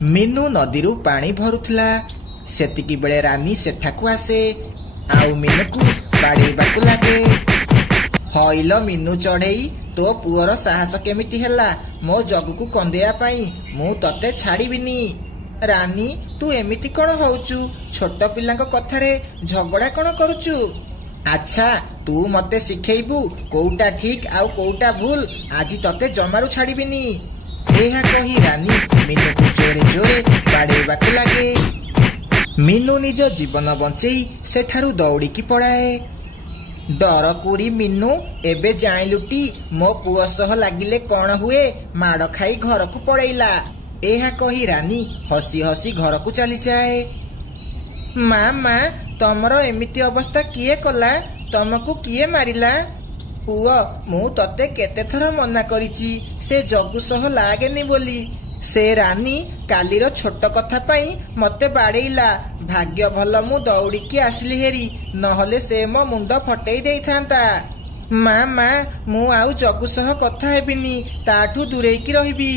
ମିନୁ ନଦୀରୁ ପାଣି ଭରୁଥିଲା। ସେତିକି ବେଳେ ରାନୀ ସେଠାକୁ ଆସେ ଆଉ ମିନୁକୁ ବାଡେଇବାକୁ ଲାଗେ। ହଇଲ ମିନୁ ଚଢେଇ, ତୋ ପୁଅର ସାହସ କେମିତି ହେଲା ମୋ ଜଗୁକୁ କନ୍ଦେଇବା ପାଇଁ? ମୁଁ ତତେ ଛାଡ଼ିବିନି। ରାନୀ, ତୁ ଏମିତି କଣ ହଉଛୁ? ଛୋଟ ପିଲାଙ୍କ କଥାରେ ଝଗଡା କଣ କରୁଛୁ? ଆଚ୍ଛା, ତୁ ମତେ ଶିଖେଇବୁ କୋଉଟା ଠିକ ଆଉ କୋଉଟା ଭୁଲ। ଆଜି ତତେ ଜମାରୁ ଛାଡ଼ିବିନି। ଏହା କହି ରାନୀ ମିନୁକୁ ଜୋରେ ଜୋରେ ବାଡେଇବାକୁ ଲାଗେ। ମିନୁ ନିଜ ଜୀବନ ବଞ୍ଚେଇ ସେଠାରୁ ଦୌଡ଼ିକି ପଳାଏ। ଡରକୁରି ମିନୁ, ଏବେ ଜାଣିଲୁଟି ମୋ ପୁଅ ସହ ଲାଗିଲେ କଣ ହୁଏ? ମାଡ଼ ଖାଇ ଘରକୁ ପଳେଇଲା। ଏହା କହି ରାନୀ ହସି ହସି ଘରକୁ ଚାଲିଯାଏ। ମା, ତମର ଏମିତି ଅବସ୍ଥା କିଏ କଲା? ତମକୁ କିଏ ମାରିଲା? ପୁଅ, ମୁଁ ତତେ କେତେଥର ମନା କରିଛି ସେ ଜଗୁ ସହ ଲାଗେନି ବୋଲି। ସେ ରାନୀ କାଲିର ଛୋଟ କଥା ପାଇଁ ମତେ ବାଡେଇଲା। ଭାଗ୍ୟ ଭଲ ମୁଁ ଦୌଡ଼ିକି ଆସିଲି ହେରି, ନହେଲେ ସେ ମୋ ମୁଣ୍ଡ ଫଟେଇ ଦେଇଥାନ୍ତା। ମା, ମୁଁ ଆଉ ଜଗୁ ସହ କଥା ହେବିନି, ତାଠୁ ଦୂରେଇକି ରହିବି।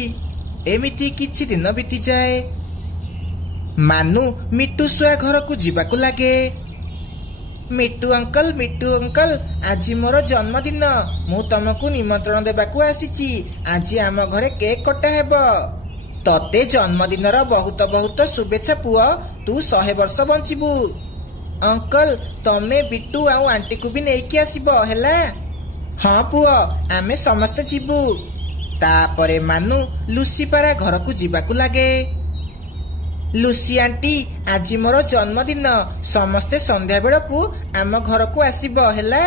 ଏମିତି କିଛି ଦିନ ବିତିଯାଏ। ମାନୁ ମିଟୁ ଶୁଆ ଘରକୁ ଯିବାକୁ ଲାଗେ। ମିଟୁ ଅଙ୍କଲ, ଆଜି ମୋର ଜନ୍ମଦିନ। ମୁଁ ତମକୁ ନିମନ୍ତ୍ରଣ ଦେବାକୁ ଆସିଛି। ଆଜି ଆମ ଘରେ କେକ୍ କଟା ହେବ। ତତେ ଜନ୍ମଦିନର ବହୁତ ବହୁତ ଶୁଭେଚ୍ଛା ପୁଅ। ତୁ 100 ବର୍ଷ ବଞ୍ଚିବୁ। ଅଙ୍କଲ, ତମେ ବିଟୁ ଆଉ ଆଣ୍ଟିକୁ ବି ନେଇକି ଆସିବ ହେଲା? ହଁ ପୁଅ, ଆମେ ସମସ୍ତେ ଯିବୁ। ତାପରେ ମାନୁ ଲୁସିପାରା ଘରକୁ ଯିବାକୁ ଲାଗେ। ଲୁସି ଆଣ୍ଟି, ଆଜି ମୋର ଜନ୍ମଦିନ। ସମସ୍ତେ ସନ୍ଧ୍ୟା ବେଳକୁ ଆମ ଘରକୁ ଆସିବ ହେଲା?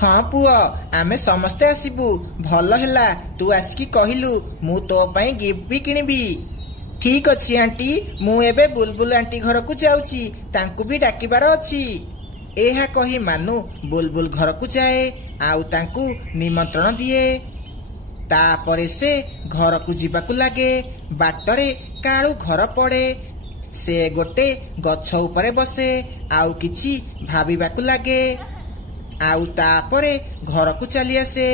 ହଁ ପୁଅ, ଆମେ ସମସ୍ତେ ଆସିବୁ। ଭଲ ହେଲା ତୁ ଆସିକି କହିଲୁ, ମୁଁ ତୋ ପାଇଁ ଗିଫ୍ଟ ବି କିଣିବି। ଠିକ ଅଛି ଆଣ୍ଟି, ମୁଁ ଏବେ ବୁଲବୁଲ ଆଣ୍ଟି ଘରକୁ ଯାଉଛି, ତାଙ୍କୁ ବି ଡାକିବାର ଅଛି। ଏହା କହି ମାନୁ ବୁଲବୁଲ ଘରକୁ ଯାଏ ଆଉ ତାଙ୍କୁ ନିମନ୍ତ୍ରଣ ଦିଏ। ତାପରେ ସେ ଘରକୁ ଯିବାକୁ ଲାଗେ। ବାଟରେ କାଳୁ ଘର ପଡେ। ସେ ଗୋଟେ ଗଛ ଉପରେ ବସେ ଆଉ କିଛି ଭାବିବାକୁ ଲାଗେ ଆଉ ତାପରେ ଘରକୁ ଚାଲି ଆସେ।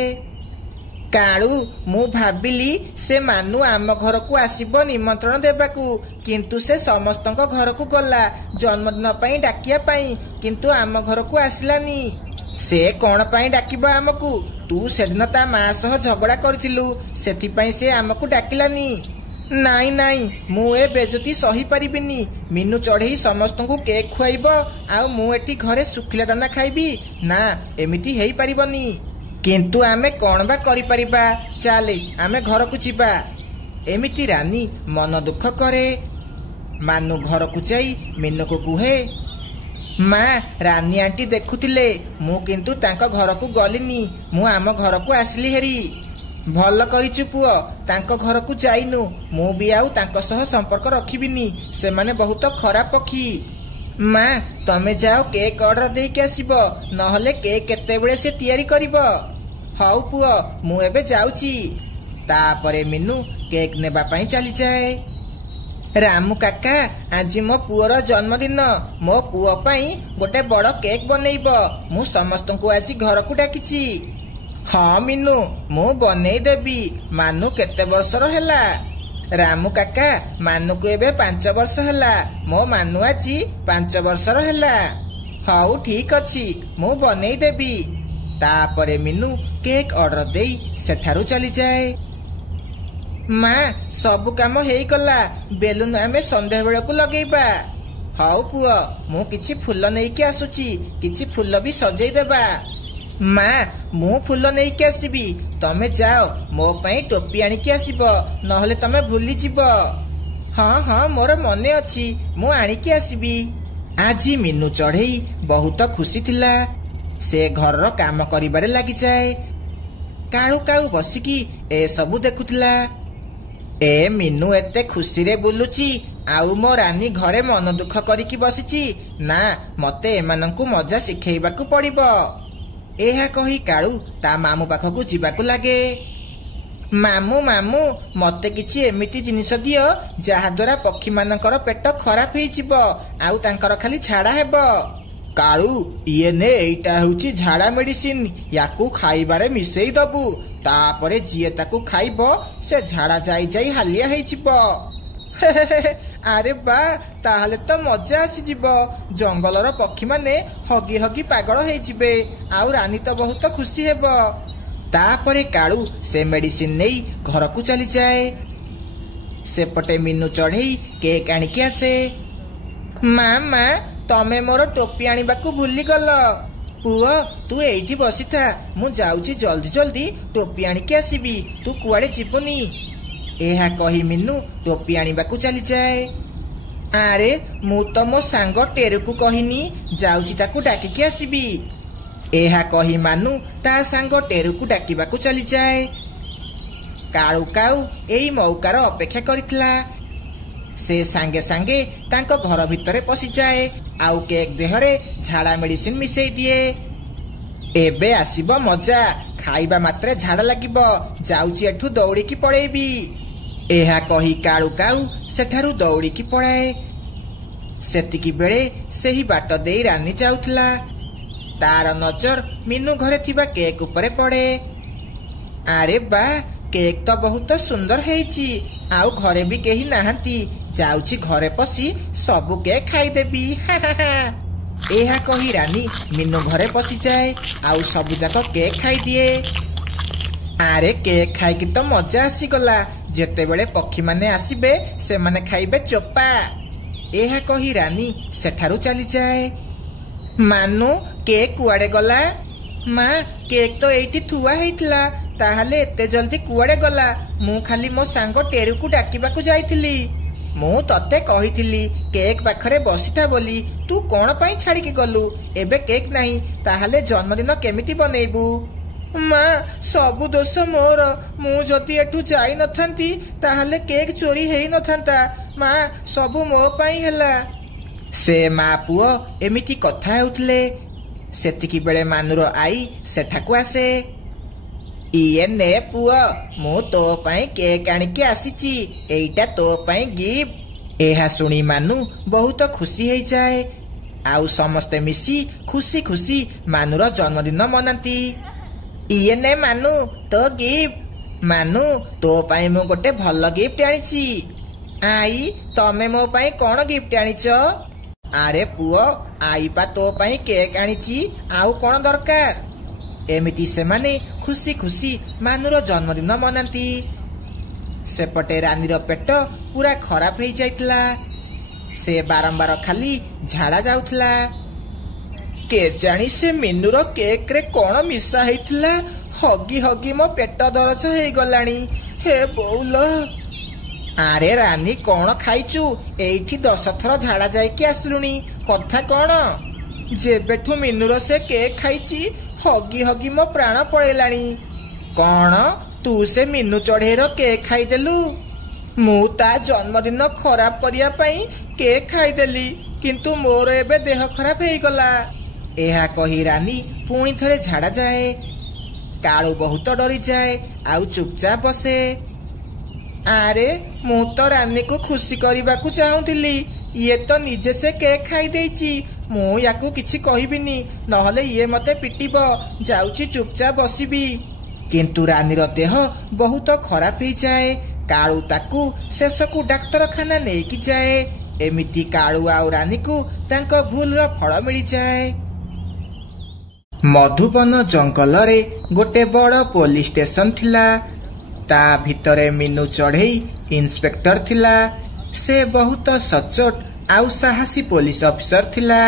କାଳୁ, ମୁଁ ଭାବିଲି ସେ ମାନୁ ଆମ ଘରକୁ ଆସିବ ନିମନ୍ତ୍ରଣ ଦେବାକୁ, କିନ୍ତୁ ସେ ସମସ୍ତଙ୍କ ଘରକୁ ଗଲା ଜନ୍ମଦିନ ପାଇଁ ଡାକିବା ପାଇଁ, କିନ୍ତୁ ଆମ ଘରକୁ ଆସିଲାନି। ସେ କଣ ପାଇଁ ଡାକିବ ଆମକୁ? ତୁ ସେଦିନ ତା ମା ସହ ଝଗଡା କରିଥିଲୁ, ସେଥିପାଇଁ ସେ ଆମକୁ ଡାକିଲାନି। ନାଇଁ, ମୁଁ ଏ ବେଜତି ସହିପାରିବିନି। ମିନୁ ଚଢେଇ ସମସ୍ତଙ୍କୁ କେକ୍ ଖୁଆଇବ ଆଉ ମୁଁ ଏଠି ଘରେ ଶୁଖିଲା ଦାନା ଖାଇବି? ନା, ଏମିତି ହେଇପାରିବନି। କିନ୍ତୁ ଆମେ କଣ ବା କରିପାରିବା? ଚାଲେ ଆମେ ଘରକୁ ଯିବା। ଏମିତି ରାନୀ ମନ ଦୁଃଖ କରେ। ମାନୁ ଘରକୁ ଯାଇ ମିନୁକୁ କୁହେ, ମା, ରାନୀ ଆଣ୍ଟି ଦେଖୁଥିଲେ, ମୁଁ କିନ୍ତୁ ତାଙ୍କ ଘରକୁ ଗଲିନି। ମୁଁ ଆମ ଘରକୁ ଆସିଲି ହେରି। ଭଲ କରିଛୁ ପୁଅ, ତାଙ୍କ ଘରକୁ ଯାଇନୁ। ମୁଁ ବି ଆଉ ତାଙ୍କ ସହ ସମ୍ପର୍କ ରଖିବିନି। ସେମାନେ ବହୁତ ଖରାପ ପକ୍ଷୀ। ମା, ତମେ ଯାଅ କେକ୍ ଅର୍ଡର ଦେଇକି ଆସିବ, ନହେଲେ କେକ୍ କେତେବେଳେ ସେ ତିଆରି କରିବ। ହଉ ପୁଅ, ମୁଁ ଏବେ ଯାଉଛି। ତାପରେ ମିନୁ କେକ୍ ନେବା ପାଇଁ ଚାଲିଯାଏ। ରାମୁ କାକା, ଆଜି ମୋ ପୁଅର ଜନ୍ମଦିନ। ମୋ ପୁଅ ପାଇଁ ଗୋଟେ ବଡ କେକ୍ ବନେଇବ। ମୁଁ ସମସ୍ତଙ୍କୁ ଆଜି ଘରକୁ ଡାକିଛି। ହଁ ମିନୁ, ମୁଁ ବନେଇଦେବି। ମାନୁ କେତେ ବର୍ଷର ହେଲା? ରାମୁ କାକା, ମାନୁକୁ ଏବେ 5 ବର୍ଷ ହେଲା। ମୋ ମାନୁ ଆଜି 5 ବର୍ଷର ହେଲା। ହଉ ଠିକ ଅଛି, ମୁଁ ବନେଇଦେବି। ତାପରେ ମିନୁ କେକ୍ ଅର୍ଡର ଦେଇ ସେଠାରୁ ଚାଲିଯାଏ। ମା, ସବୁ କାମ ହେଇଗଲା। ବେଲୁନ ଆମେ ସନ୍ଧ୍ୟା ବେଳକୁ ଲଗେଇବା। ହଉ ପୁଅ, ମୁଁ କିଛି ଫୁଲ ନେଇକି ଆସୁଛି, କିଛି ଫୁଲ ବି ସଜେଇ ଦେବା। ମା, ମୁଁ ଫୁଲ ନେଇକି ଆସିବି। ତମେ ଯାଅ, ମୋ ପାଇଁ ଟୋପି ଆଣିକି ଆସିବ, ନହେଲେ ତମେ ଭୁଲିଯିବ। ହଁ, ମୋର ମନେ ଅଛି, ମୁଁ ଆଣିକି ଆସିବି। ଆଜି ମିନୁ ଚଢେଇ ବହୁତ ଖୁସି ଥିଲା। ସେ ଘରର କାମ କରିବାରେ ଲାଗିଯାଏ। କାଳୁ ବସିକି ଏସବୁ ଦେଖୁଥିଲା। ଏ ମିନୁ ଏତେ ଖୁସିରେ ବୁଲୁଛି, ଆଉ ମୋ ରାନୀ ଘରେ ମନ ଦୁଃଖ କରିକି ବସିଛି। ନା, ମତେ ଏମାନଙ୍କୁ ମଜା ଶିଖେଇବାକୁ ପଡିବ। ଏହା କହି କାଳୁ ତା ମାମୁଁ ପାଖକୁ ଯିବାକୁ ଲାଗେ। ମାମୁଁ, ମତେ କିଛି ଏମିତି ଜିନିଷ ଦିଅ ଯାହାଦ୍ୱାରା ପକ୍ଷୀମାନଙ୍କର ପେଟ ଖରାପ ହେଇଯିବ ଆଉ ତାଙ୍କର ଖାଲି ଝାଡା ହେବ। କାଳୁ, ଇଏ ନେ, ଏଇଟା ହେଉଛି ଝାଡା ମେଡିସିନ। ୟାକୁ ଖାଇବାରେ ମିଶେଇ ଦବୁ। ତାପରେ ଯିଏ ତାକୁ ଖାଇବ ସେ ଝାଡା ଯାଇ ହାଲିଆ ହେଇଯିବ। ଆରେ ବା, ତାହେଲେ ତ ମଜା ଆସିଯିବ। ଜଙ୍ଗଲର ପକ୍ଷୀ ମାନେ ହଗି ହଗି ପାଗଳ ହେଇଯିବେ, ଆଉ ରାନୀ ତ ବହୁତ ଖୁସି ହେବ। ତାପରେ କାଳୁ ସେ ମେଡିସିନ ନେଇ ଘରକୁ ଚାଲିଯାଏ। ସେପଟେ ମିନୁ ଚଢ଼େଇ କେକ୍ ଆଣିକି ଆସେ। ମା, ତମେ ମୋର ଟୋପି ଆଣିବାକୁ ଭୁଲିଗଲ। ପୁଅ, ତୁ ଏଇଠି ବସିଥା, ମୁଁ ଯାଉଛି ଜଲ୍ଦି ଜଲ୍ଦି ଟୋପି ଆଣିକି ଆସିବି, ତୁ କୁଆଡେ ଯିବୁନି। ଏହା କହି ମିନୁ ଟୋପି ଆଣିବାକୁ ଚାଲିଯାଏ। ଆରେ, ମୁଁ ତ ମୋ ସାଙ୍ଗ ଟେରୁକୁ କହିନି, ଯାଉଛି ତାକୁ ଡାକିକି ଆସିବି। ଏହା କହି ମାନୁ ତା ସାଙ୍ଗ ଟେରୁକୁ ଡାକିବାକୁ ଚାଲିଯାଏ। କାଳୁ କାଉ ଏଇ ମଉକାର ଅପେକ୍ଷା କରିଥିଲା। ସେ ସାଙ୍ଗେ ସାଙ୍ଗେ ତାଙ୍କ ଘର ଭିତରେ ପଶିଯାଏ, ଆଉ କେକ୍ ଦେହରେ ଝାଡ଼ା ମେଡିସିନ ମିଶେଇ ଦିଏ। ଏବେ ଆସିବ ମଜା, ଖାଇବା ମାତ୍ରେ ଝାଡ଼ା ଲାଗିବ, ଯାଉଛି ଏଠୁ ଦୌଡ଼ିକି ପଳେଇବି। ଏହା କହି କାଳୁ କାଉ ସେଠାରୁ ଦୌଡ଼ିକି ପଳାଏ। ସେତିକି ବେଳେ ସେହି ବାଟ ଦେଇ ରାନୀ ଯାଉଥିଲା। ତାର ନଜର ମିନୁ ଘରେ ଥିବା କେକ୍ ଉପରେ ପଡେ। ଆରେ ବା, କେକ୍ ତ ବହୁତ ସୁନ୍ଦର ହେଇଛି, ଆଉ ଘରେ ବି କେହି ନାହାନ୍ତି, ଯାଉଛି ଘରେ ପଶି ସବୁ କେକ୍ ଖାଇଦେବି। ଏହା କହି ରାନୀ ମିନୁ ଘରେ ପଶିଯାଏ, ଆଉ ସବୁଯାକ କେକ୍ ଖାଇଦିଏ। ଆରେ, କେକ୍ ଖାଇକି ତ ମଜା ଆସିଗଲା, ଯେତେବେଳେ ପକ୍ଷୀମାନେ ଆସିବେ ସେମାନେ ଖାଇବେ ଚୋପା। ଏହା କହି ରାନୀ ସେଠାରୁ ଚାଲିଯାଏ। ମାନୁ, କେକ୍ କୁଆଡେ ଗଲା? ମା, କେକ୍ ତ ଏଇଠି ଥୁଆ ହେଇଥିଲା, ତାହେଲେ ଏତେ ଜଲ୍ଦି କୁଆଡେ ଗଲା? ମୁଁ ଖାଲି ମୋ ସାଙ୍ଗ ଟେରୁକୁ ଡାକିବାକୁ ଯାଇଥିଲି। ମୁଁ ତତେ କହିଥିଲି କେକ୍ ପାଖରେ ବସିଥା ବୋଲି, ତୁ କଣ ପାଇଁ ଛାଡିକି ଗଲୁ? ଏବେ କେକ୍ ନାହିଁ, ତାହେଲେ ଜନ୍ମଦିନ କେମିତି ବନେଇବୁ? ମା, ସବୁ ଦୋଷ ମୋର। ମୁଁ ଯଦି ଏଠୁ ଯାଇ ନଥାନ୍ତି ତାହେଲେ କେକ୍ ଚୋରି ହେଇନଥାନ୍ତା। ମା, ସବୁ ମୋ ପାଇଁ ହେଲା। ସେ ମା ପୁଅ ଏମିତି କଥା ହେଉଥିଲେ। ସେତିକି ବେଳେ ମାନୁର ଆଈ ସେଠାକୁ ଆସେ। ଇଏ ନେ ପୁଅ, ମୁଁ ତୋ ପାଇଁ କେକ୍ ଆଣିକି ଆସିଛି, ଏଇଟା ତୋ ପାଇଁ ଗିଫ୍ଟ। ଏହା ଶୁଣି ମାନୁ ବହୁତ ଖୁସି ହେଇଯାଏ, ଆଉ ସମସ୍ତେ ମିଶି ଖୁସି ଖୁସି ମାନୁର ଜନ୍ମଦିନ ମନାନ୍ତି। ଇଏ ନେ ମାନୁ, ତୋ ଗିଫ୍ଟ। ମାନୁ, ତୋ ପାଇଁ ମୁଁ ଗୋଟେ ଭଲ ଗିଫ୍ଟ ଆଣିଛି। ଆଈ, ତମେ ମୋ ପାଇଁ କଣ ଗିଫ୍ଟ ଆଣିଛ? ଆରେ ପୁଅ, ଆଈ ପା ତୋ ପାଇଁ କେକ୍ ଆଣିଛି, ଆଉ କଣ ଦରକାର? ଏମିତି ସେମାନେ ଖୁସି ଖୁସି ମାନୁର ଜନ୍ମଦିନ ମନାନ୍ତି। ସେପଟେ ରାନୀର ପେଟ ପୁରା ଖରାପ ହେଇଯାଇଥିଲା। ସେ ବାରମ୍ବାର ଖାଲି ଝାଡ଼ା ଯାଉଥିଲା। କେଜାଣି ସେ ମିନୁର କେକ୍ ରେ କଣ ମିଶା ହେଇଥିଲା, ହଗି ହଗି ମୋ ପେଟ ଦରଜ ହେଇଗଲାଣି। ହେ ବୋଉଲ। ଆରେ ରାନୀ, କଣ ଖାଇଛୁ? ଏଇଠି 10 ଥର ଝାଡ଼ା ଯାଇକି ଆସିଲୁଣି, କଥା କଣ? ଯେବେଠୁ ମିନୁର ସେ କେକ୍ ଖାଇଛି, ହଗି ହଗି ମୋ ପ୍ରାଣ ପଳେଇଲାଣି। କଣ, ତୁ ସେ ମିନୁ ଚଢ଼େଇର କେକ୍ ଖାଇଦେଲୁ? ମୁଁ ତା ଜନ୍ମଦିନ ଖରାପ କରିବା ପାଇଁ କେକ୍ ଖାଇଦେଲି, କିନ୍ତୁ ମୋର ଏବେ ଦେହ ଖରାପ ହେଇଗଲା। ଏହା କହି ରାନୀ ପୁଣି ଥରେ ଝାଡ଼ା ଯାଏ। କାଳୁ ବହୁତ ଡରିଯାଏ, ଆଉ ଚୁପଚାପ ବସେ। ଆରେ, ମୁଁ ତ ରାନୀକୁ ଖୁସି କରିବାକୁ ଚାହୁଁଥିଲି, ଇଏ ତ ନିଜେ ସେ କେକ୍ ଖାଇଦେଇଛି। ମୁଁ ୟାକୁ କିଛି କହିବିନି, ନହେଲେ ଇଏ ମତେ ପିଟିବ। ଯାଉଛି ଚୁପଚାପ ବସିବି। କିନ୍ତୁ ରାନୀର ଦେହ ବହୁତ ଖରାପ ହେଇଯାଏ। କାଳୁ ତାକୁ ଶେଷକୁ ଡାକ୍ତରଖାନା ନେଇକି ଯାଏ। ଏମିତି କାଳୁ ଆଉ ରାନୀକୁ ତାଙ୍କ ଭୁଲର ଫଳ ମିଳିଯାଏ। ମଧୁବନ ଜଙ୍ଗଲରେ ଗୋଟେ ବଡ଼ ପୋଲିସ ଷ୍ଟେସନ ଥିଲା। ତା ଭିତରେ ମିନୁ ଚଢ଼େଇ ଇନ୍ସପେକ୍ଟର ଥିଲା। ସେ ବହୁତ ସଚ୍ଚୋଟ ଆଉ ସାହସୀ ପୋଲିସ ଅଫିସର ଥିଲା।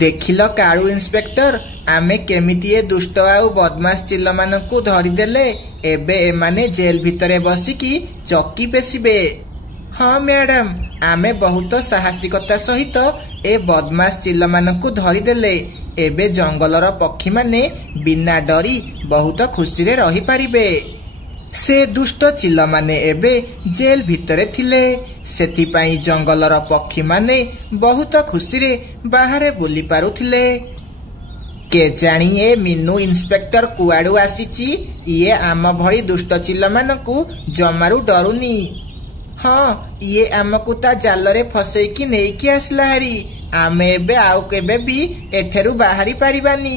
ଦେଖିଲ କାଳୁ ଇନ୍ସପେକ୍ଟର, ଆମେ କେମିତି ଏ ଦୁଷ୍ଟ ଆଉ ବଦମାସ ଚିଲମାନଙ୍କୁ ଧରିଦେଲେ। ଏବେ ଏମାନେ ଜେଲ ଭିତରେ ବସିକି ଚକି ପେଶିବେ। ହଁ ମ୍ୟାଡାମ, ଆମେ ବହୁତ ସାହସିକତା ସହିତ ଏ ବଦମାସ ଚିଲମାନଙ୍କୁ ଧରିଦେଲେ। ଏବେ ଜଙ୍ଗଲର ପକ୍ଷୀମାନେ ବିନା ଡରି ବହୁତ ଖୁସିରେ ରହିପାରିବେ। ସେ ଦୁଷ୍ଟ ଚିଲମାନେ ଏବେ ଜେଲ ଭିତରେ ଥିଲେ, ସେଥିପାଇଁ ଜଙ୍ଗଲର ପକ୍ଷୀମାନେ ବହୁତ ଖୁସିରେ ବାହାରେ ବୁଲି ପାରୁଥିଲେ। କେଜାଣି ଏ ମିନୁ ଇନ୍ସପେକ୍ଟର କୁଆଡୁ ଆସିଛି, ଇଏ ଆମ ଭଳି ଦୁଷ୍ଟ ଚିଲମାନଙ୍କୁ ଜମାରୁ ଡରୁନି। ହଁ, ଇଏ ଆମକୁ ତା ଜାଲରେ ଫସେଇକି ନେଇକି ଆସିଲା ହାରି। ଆମେ ଏବେ ଆଉ କେବେ ବି ଏଠାରୁ ବାହାରି ପାରିବାନି।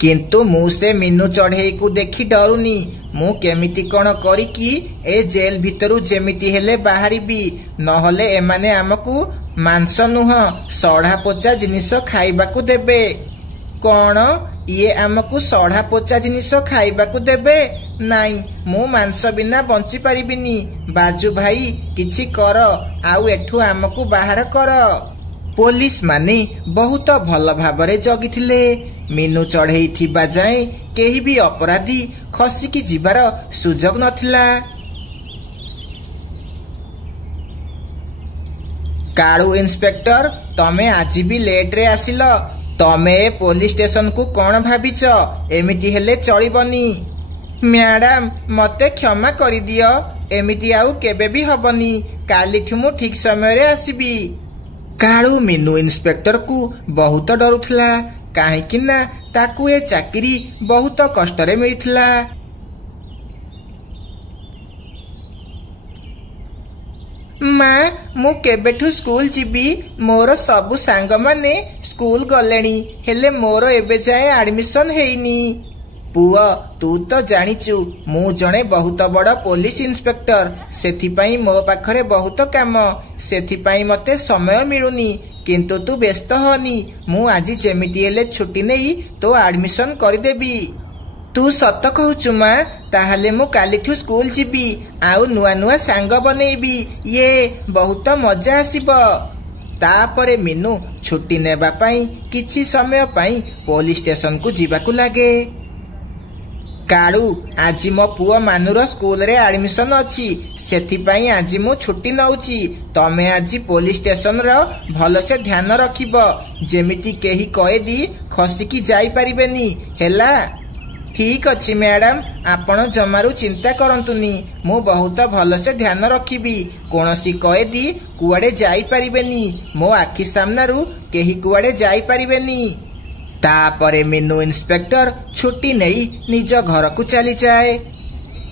किंतु मु से मीनू चढ़ई को देखी डरुनी। मु केमिति कौन करिकी ए जेल भितरु जेमिति हेले बाहरिबी, नहले एमाने आमकू मांस नुह सढ़ा पोचा जिनिस खाइबाकू देबे। कौन ये आमकू सढ़ा पोचा जिनिस खाइबाकू देबे? नाई, मु मांस बिना बंची पारिबिनी। बाजू भाई किछि कर, आउ एठू आमकू बाहर कर। पुलिस माने बहुत भल भाबरे जगिथिले। मीनू चढ़ई थिबा जाए केही भी अपराधी खसिकी जिबार सुजोग नथिला। काळू इंस्पेक्टर, तमे आज भी लेट रे आसिल। तमे पुलिस स्टेशन को कौन भाविच? एमिति हेले चलिबनी। मैडम मते क्षमा करि दियो, एमिति आउ केबे भी हबनी। कालिठु मु ठीक समय रे आसीबी। काळू मीनू इंस्पेक्टर को बहुत डरुथला, काहेकि ना ताकू ए चाकरी बहुत कष्टरे मिलिथिला। माँ मु केबेठू स्कूल जीबी? मोर सबु सांग माने स्कूल गलेनी, हेले मोर एबे जाए एडमिशन हेइनी। पुआ तू तो जानिचु मु जणे बहुत बड़ पुलिस इंस्पेक्टर, सेथिपाई मो पाखरे बहुत काम, सेथिपाई मते समय मिलुनी। किंतु तू व्यस्त होनी, मु आज जेमिति हेले छुट्टी नेई तो एडमिशन करदेबी। तू सत कहूचु माँ? ताहले मु कालिठू स्कूल जीबी, आउ नुआ नुआ सांग बनेबी। ये बहुत मजा आसीबो। तापरे मीनू छुट्टी नेबा पाई किछि समय पाई पुलिस स्टेशन को जीवाकू लागे। काळू आज मो पुओ मानुर स्कूल रे एडमिशन अछि, सेथिपाई आज मु छुट्टी नउची। तमे आज पुलिस स्टेशन रो भल से ध्यान रखिबो, जेमिति केही कएदी खसिकी जाई परिबेनी, हेला? ठीक अछि मैडम, आपण जमारू चिंता करंतुनी। मु बहुत भल से ध्यान रखिबी, कोनोसी कएदी कुआडे जाई परिबेनी। मो आखि सामनारू केही कुआडे जाई परिबेनी। तापरे मीनू इंस्पेक्टर छुट्टी नहीं निज घर को चली जाए।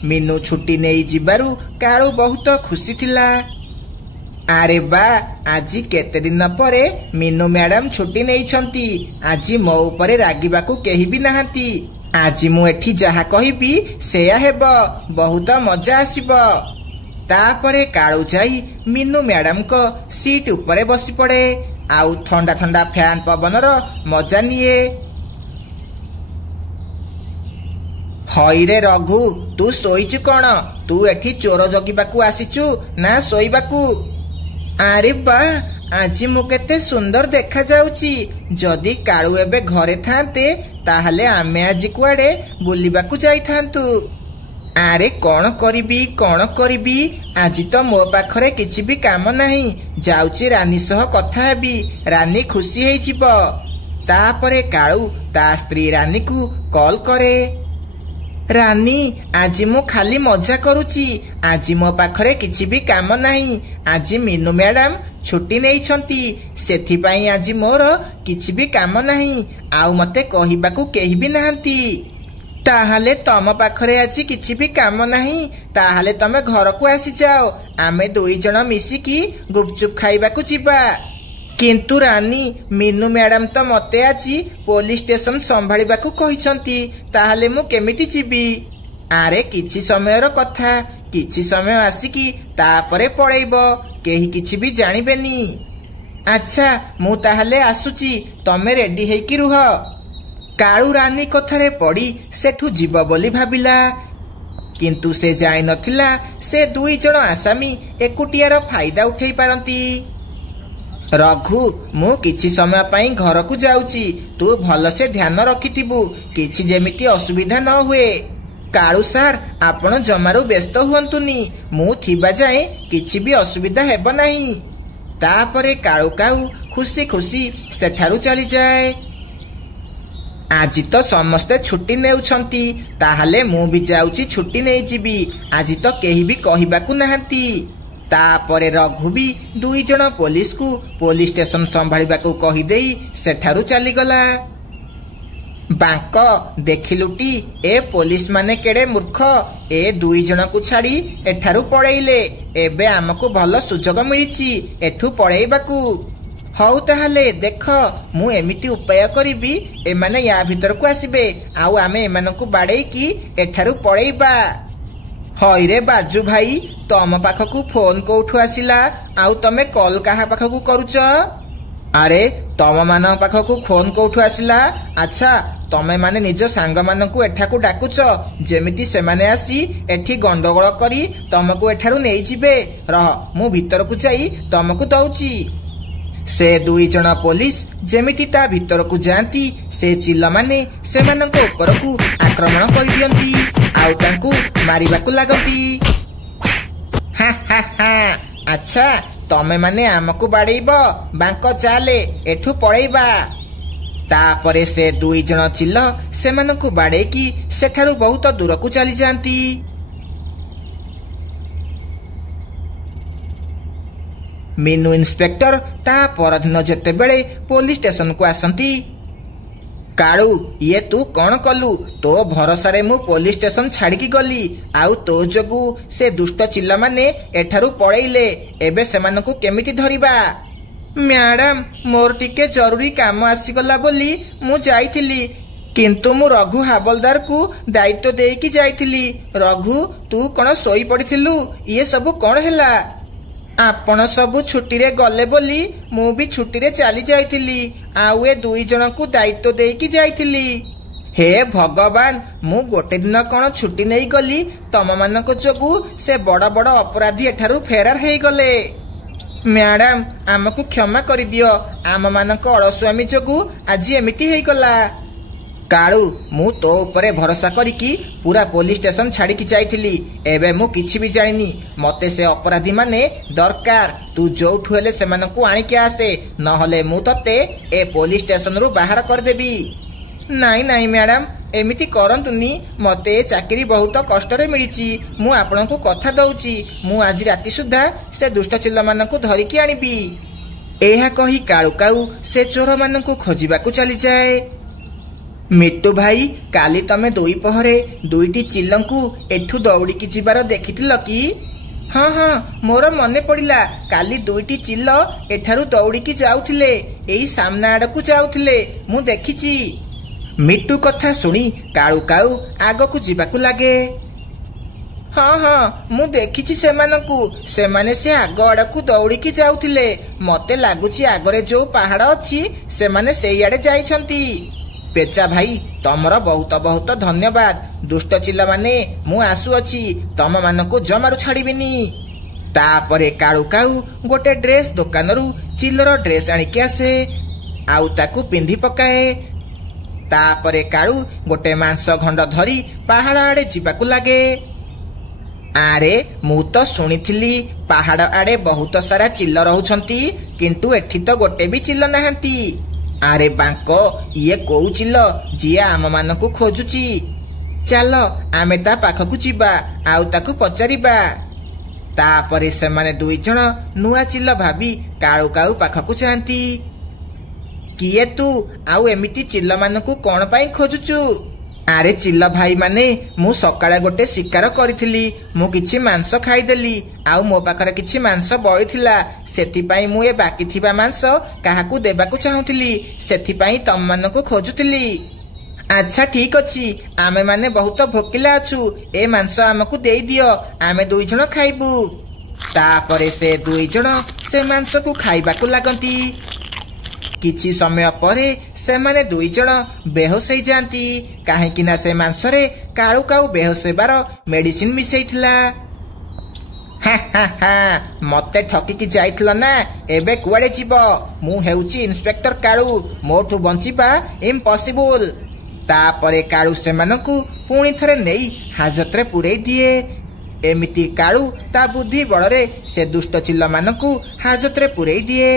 मीनू छुट्टी नहीं जिबारू काळू बहुत खुशी थिला। आरे बा, आज केते दिन परे मीनू मैडम छुट्टी नहीं छंती। आज मो उपरे रागिबाकू केही भी नाहांती। आज मु एठी जहा कहिबी सेया हेबो, बहुत मजा आसीबो। तापरे काळू जाई मीनू मैडम को सीट उपरे बसी पड़े, आउ ठंडा ठंडा फैन पवन रो मजा निए। हईरे रघु, तू सोईचु कौन? तू एठी चोर जगिबाकू आसीचु ना सोईबाकू? आरे बा, आज मु केते सुंदर देखा जाउची। जदि काळू एबे घरे थांते ताहले आमे आज कुआडे बुलिबाकू जाई थांतु। आरे कौन करिबी, आज तो मो पाखरे किछि भी काम नहीं। जाउची रानी सह कथा हेबी, रानी खुशी हेई जिवो। तापरे काळू ता स्त्री रानी को कॉल करे। रानी आज मु खाली मजा करूची, आज मो पाखरे किछि भी काम नहीं। आज मीनू मैडम छुट्टी नहीं छंती, सेथिपाई आज मोर किछि भी काम नहीं, आउ मते कहिबाकू केही भी नाहंती। ताहले तम पाखरे आज किछि भी काम नहीं, ताहले तमे घर को आसी जाओ, आमे दुई जण मिसिकी गुपचुप खाइबाकू जिबा। किंतु रानी, मीनू मैडम तो मते आज पुलिस स्टेशन संभाळिबाकू कहिसंती, ताहले मु केमिति जिबी? आरे किछि समयर कथा, किछि समय आसिकी तापरे पळेइबो, केही किछि भी जानिबेनी। अच्छा मु ताहले आसुची, तमे रेडी हेकी रुह। काळू रानी कथारे पड़ी सेठू जीव बोली भाबिला, किंतु से जाई नथिला से दुई जण आसामी एकुटियार फायदा उठेई पारंती। रघु, मु किछि समय पाई घर को जाउची, तू भल से ध्यान रखिथिबु, किछि जेमिति असुविधा न हुए। काळू सार, आपण जमारू व्यस्त हुअंतुनी, मु थिबा जाए किछि भी असुविधा हेबो नाही। तापरे काळू काऊ खुशी खुशी सेठारू चली जाए। आज तो समस्ते छुट्टी नेउछंती, ताहले मु भी जाउची छुट्टी नै जिबी, आज तो केही भी कहिबाकू नाहंती। तापरे रघु भी दुई जण पुलिस को पुलिस स्टेशन संभाळिबाकू कहि देई सेठारू चली गला। बांक देखिलुटी, ए पुलिस माने केड़े मूर्ख, ए दुई जण को छाड़ी एठारू पळेइले। एबे आमको भल सुजोग मिलिची एठू पळेइबाकू। हौ ताहले देख मु एमिति उपाय करिबी एमाने या भीतर को आसीबे आउ आमे एमानकु बाडेकी एठारु पळेइबा। हईरे बाजू भाई तम पाखकु फोन कोठु आसिला आउ तमे कॉल काहा पाखकु करूच? अरे तम मान पाखकु फोन कोठु आसिला? अच्छा तमे माने निज सांग मानकु एठाकु डाकुच जेमिति सेमाने आसी एठी गंडगोल करी तमकु एठारु नेई जिबे। रह मु भीतर को जाई तमकु दउची। से दुई जण पुलिस जेमिति ता भीतर को जांती से चिल्ला माने सेमानंको उपरकु आक्रमण करि दियंती आउ तांकु मारिबाकु लागंती। हा हा हा अच्छा तमे माने आमकु बाडेइब बांको चाले एठु पळेइबा। तापरे से दुई जण चिल्ल सेमानंकु बाडेकी सेठारु बहुत दूरकु चली जांती। मीनू इंस्पेक्टर ता परदिन जेतेबेले पुलिस स्टेशन को आसंती। कालू ये तू कौन कलु? तो भरोसा रे मु पुलिस स्टेशन छाड़ी की गली आउ तो जोगु से दुष्ट चिल्ला माने एठारु पळेइले एबे सेमानकु केमिति धरिबा? मैडम मोर टिके जरूरी काम आसीगला बोली मु जाइथिली किंतु मु रघु हावलदार को दायित्व देकी जाइथिली। रघु तू कौन सोई पड़िथिलु? ये सब कौन हैला? आपण सबु छुट्टी रे गले बोली मु भी छुट्टी रे चली जाइथिली आउ ए दुई जण को दायित्व देकी जाइथिली। हे भगवान मु गोटे दिन कौन छुट्टी नहीं गली तम मानक जोगु से बड़ बड़ अपराधी एठारु फेरार हेई गले। मैडम आमको क्षमा कर दियो आम मानक अलस्वामी जोगु आज एमिति हेई गला। कालू मु तो उपरे भरोसा करिकी पूरा पुलिस स्टेशन छाड़ी की जाइथिली एबे मु किछि भी जानिनी मते से अपराधी माने दरकार तू जोठु हेले सेमानकु आनी के आसे नहले मु तते ए पुलिस स्टेशन रु बाहर कर देबी। नाही नाही मैडम एमिति करंतुनी मते चाकरी बहुत कष्ट रे मिलिची मु आपनकु कथा दउची मु आज राति सुधा से दुष्ट चिल्ला मानकु धरि की आनिबी। एहा कही कालू काऊ से चोर मानकु खोजिबाकु चली जाए। मिट्टू भाई काली तमे दुई पहरे दुईटी चिल्लंकु एठु दौड़िकी जिबार देखिथिल कि? हाँ हाँ मोर मने पड़िला काली दुईटी चिल्ल एठारु दौड़िकी जाउथिले एई सामना आडकु जाउथिले मु देखिची। मिट्टू कथा सुनी कालू काऊ आगकु जिबाकु लागे। हाँ हाँ मु देखिची सेमानकु सेमाने से आग आडकु दौड़िकी जाउथिले मते लागुची आगरे जो पहाड़ अछि सेमाने सेई आडे जाइछंती। पेचा भाई तमर बहुत बहुत धन्यवाद दुष्ट चिल्ला माने मु आसु अछि तम मानकु जमारु छाड़ीबिनी। तापरे कालू काऊ गोटे ड्रेस दुकान रु चिल्लर ड्रेस आनिके आसे आउ ताकु पिंधी पकाए। तापरे कालू गोटे मांस खंड धरी पहाड़ आड़े जिबाकु लागे। आरे मु तो सुनिथिली पहाड़ आड़े बहुत सारा चिल्ल रहुछंती किंतु एठी तो गोटे भी चिल्ल नाहंती। आरे बांको ये कोउ चिल्ल जिया आम मानकु खोजुची चल आमे ता पाखकु जिबा आउ ताकु पचारिबा। तापरे सेमाने दुई जण नुआ चिल्ल भाबी कालू काऊ पाखकु जांती। किए तू आउ एमिति चिल्ल मानकु कोन पाई खोजुचु? आरे चिल्ल भाई माने मु सकाळे गोटे शिकार करिथिली मु किछि मांस खाइदेली आउ मो पाखरे किछि मांस बळिथिला सेति पाई मु ए बाकी थिबा मांस काहाकु देबाकु चाहुथिली सेति पाई तम मानकु खोजुथिली। अच्छा ठीक अछि आमे माने बहुत भोकिला अछु ए मांस आमकु देई दियो आमे दुई जण खाइबु। तापरे से दुई जण से मांस को खाइबाकु लागंती। किछि समय परे सेमाने दुई जण बेहोश हो जांती काहेकि ना से मांसरे कालू काऊ बेहोश हेबार मेडिसिन मिसैथिला। हा हा हा मते ठकिकी जाइथिल ना एबे कुआडे जीवो मु हेउची इंस्पेक्टर कालू मोठु बंचिबा इम्पॉसिबल। तापरे कालू सेमानकु पुणी थरे नेई हाजतरे पुरेई दिए। एमिति कालू ता बुद्धि बड़रे से दुष्ट चिल्ल मानकु हाजतरे पुरेई दिए।